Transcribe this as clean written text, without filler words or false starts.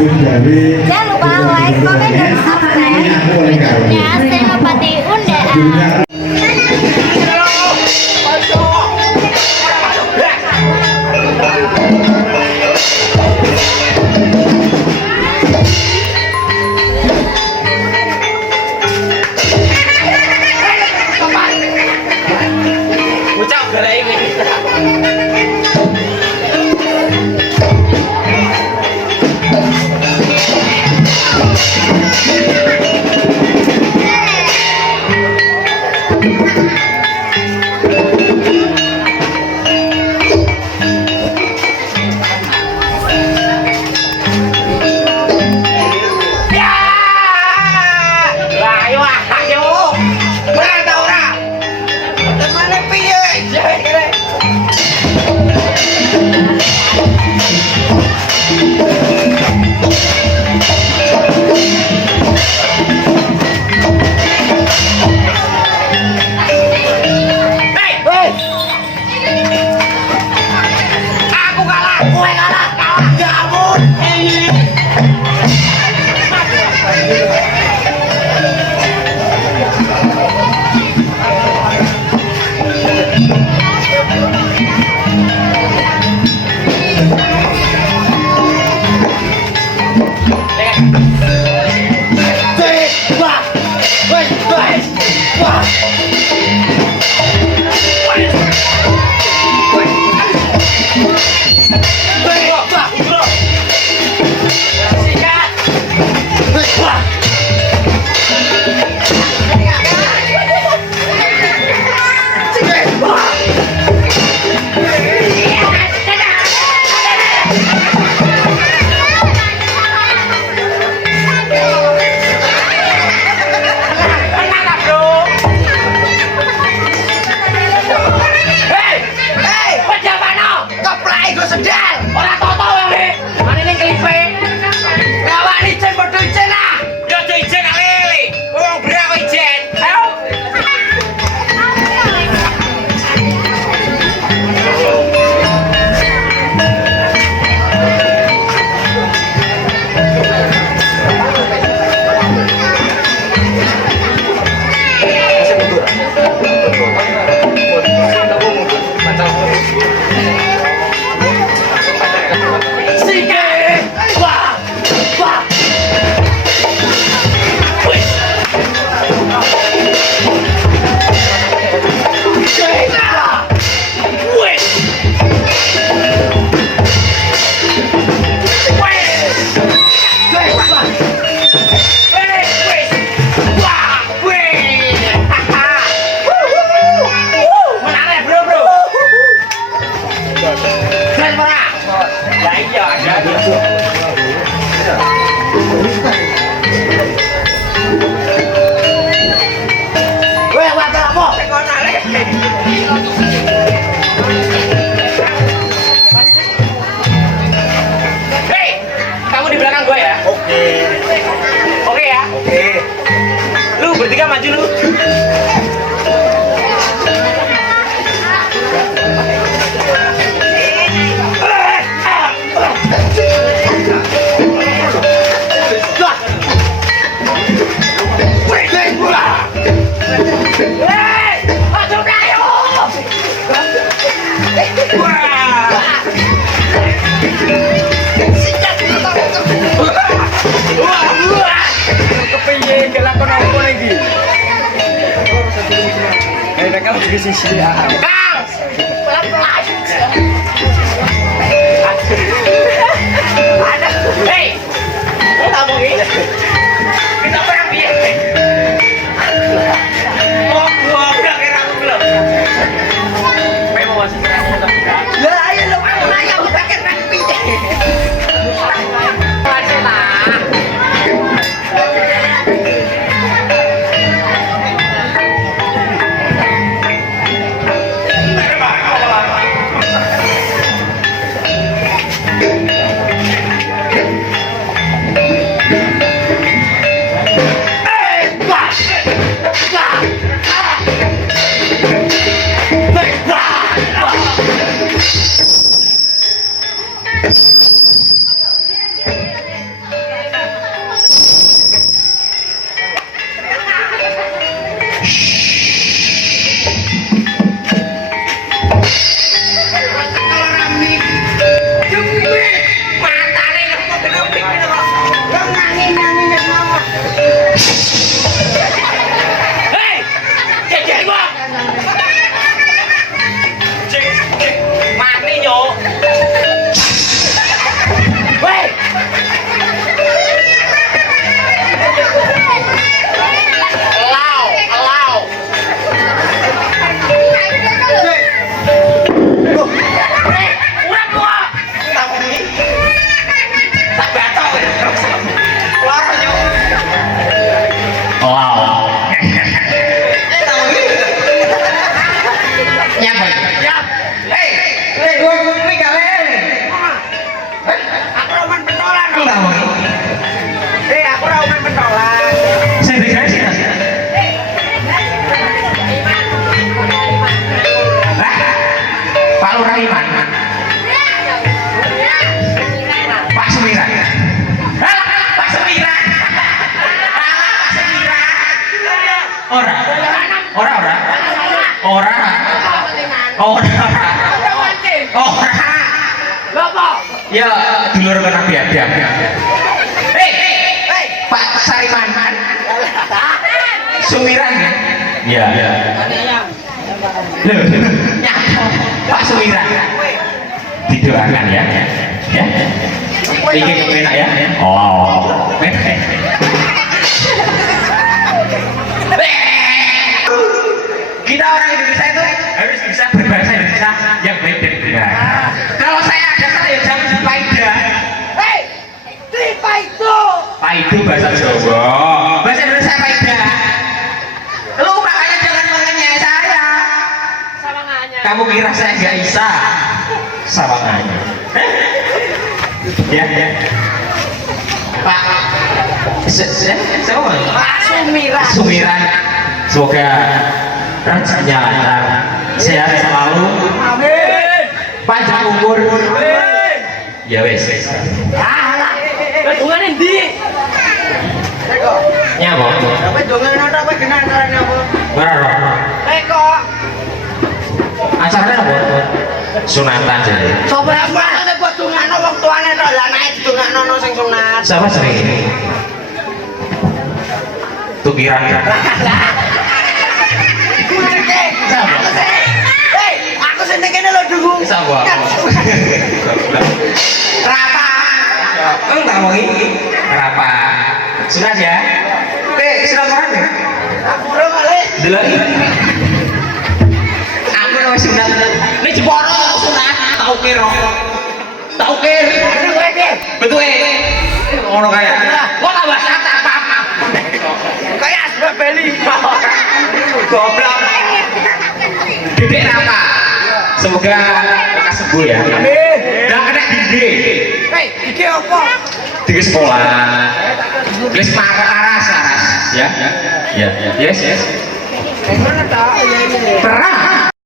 Jangan lupa like, komen, dan subscribe YouTube-nya Senopati Undaan. Ya dulur kan Nabi Adam. Hei, Pak Sariman. Sumiran ya? Iya. Loh, nyata Pak Sumiran. Didoakan ya. Ya. Ini enak ya. Oh. Kita orang Indonesia itu harus bisa berbahasa Indonesia yang baik dan benar. Kalau saya ada saya jangan dipaidah. Hei, dipaidu. Paidu bahasa Jawa. Bahasa Indonesia paidah. Lu makanya jangan mengenyai saya. Kamu kira saya nggak bisa? Sawangannya. Ya. Pak. Siapa? Pak Sumiran. Sumiran. Semoga rezekinya lancar, sehat selalu, amin, panjang umur, amin. Ya wes. Dungan endi? Nyapa? Apa dungan apa genah carane apa? Ora. Kok acarane apa? Sunatan jare. Sopo apa kok dungano wong tuane tok lah nek didungakno sing sunat. Siapa sering? Tukiran. Aku seneng kene lho dungu. Sapa? Rapa. Wong tak wong iki. Rapa. Sunat ya? Sunat orang ya? Aku ora kali. Delok iki. Aku wis sunat. Nek Jepara sunat tau kira. Tau kira. Betul ngono kaya. Kok tambah tak apa-apa. Kayak asbab beli. Goblok. Dedek apa? Semoga lekas sembuh ya. Amin. Dan kena gede. Hei, gede apa? Di sekolah. Wis aras. Ya. Ya. Yes. Gimana tak? Pernah.